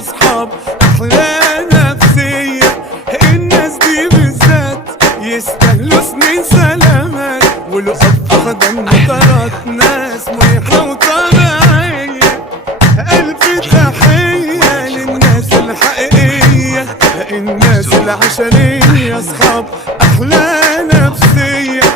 اصحاب احلى نفسية. الناس دي بالذات يستاهلوا سنين سلامات ولقط احضن مطارات، ناس مريحة وطبيعية. الف تحية للناس الحقيقية، الناس العشرية اصحاب احلى نفسية.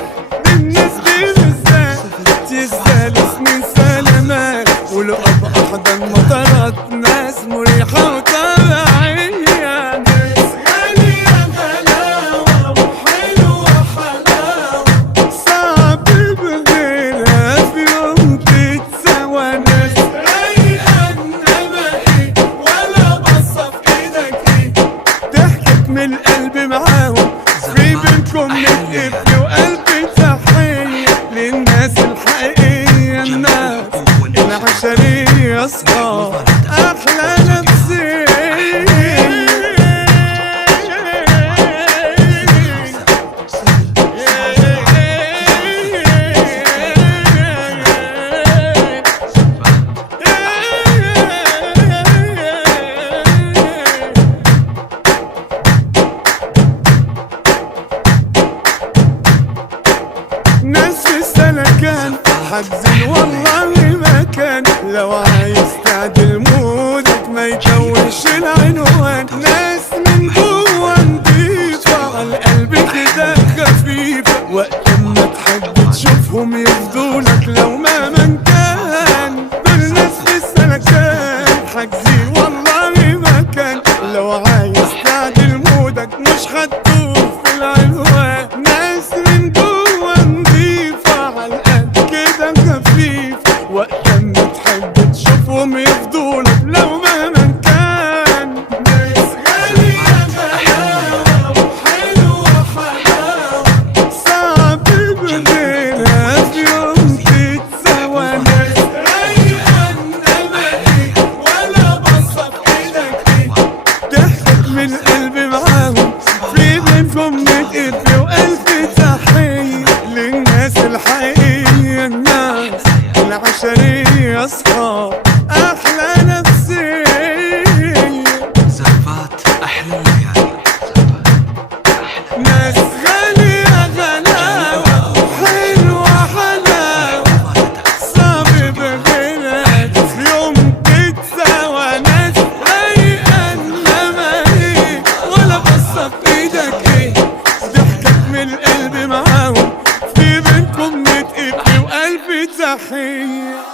الناس دي بالذات يستاهلوا سنين سلامات ولقط احضن مطارات، ناس مريحة وطبيعية. ناس غالية غلاوة وحلوة حلاوة، صعب بغيرها في يوم تتساوى. ناس رايقة انما ايه ولا بصة في ايدك ايه، ضحكت من القلب معاهم في بينكم نتقفل. وقلبي تحية للناس الحقيقية، الناس العشرية اصحاب احلى نفسية. ناس في السلكان حجزين والله مكان، لو عايز تعدل مودك ما يتوهش العنوان. ناس من جوا نضيفة عالقلب كده خفيفة، وقت ما تحب تشوفهم يفضولك لو مهما كان. دول ناس في السلكان حجزين والله مكان، لو عايز تعدل مودك مش هتدوخ في العنوان. ناس من جوا نضيفة عالقلب كده خفيف، وقت ما تحب تشوفهم يفضولك لو مهما كان. ناس غالية غلاوة وحلوة حلاوة، صعب بغيرها في يوم تتساوى. ناس رايقة انما ايه ولا بصة في ايدك ايه، ضحكت من القلب معاهم في بينكم نتقفل. وألف تحية للناس الحقيقية، الناس العشرية اصحاب احلى نفسية. سالفات احلى الليالي، ناس غالية غلاوة وحلوة حلاوة، صعب بغيرها في يوم تتساوى. ناس رايقة انما ايه ولا بصة في ايدك ايه، ضحكت من القلب معاهم في بينكم نتقفل. وألف تحية.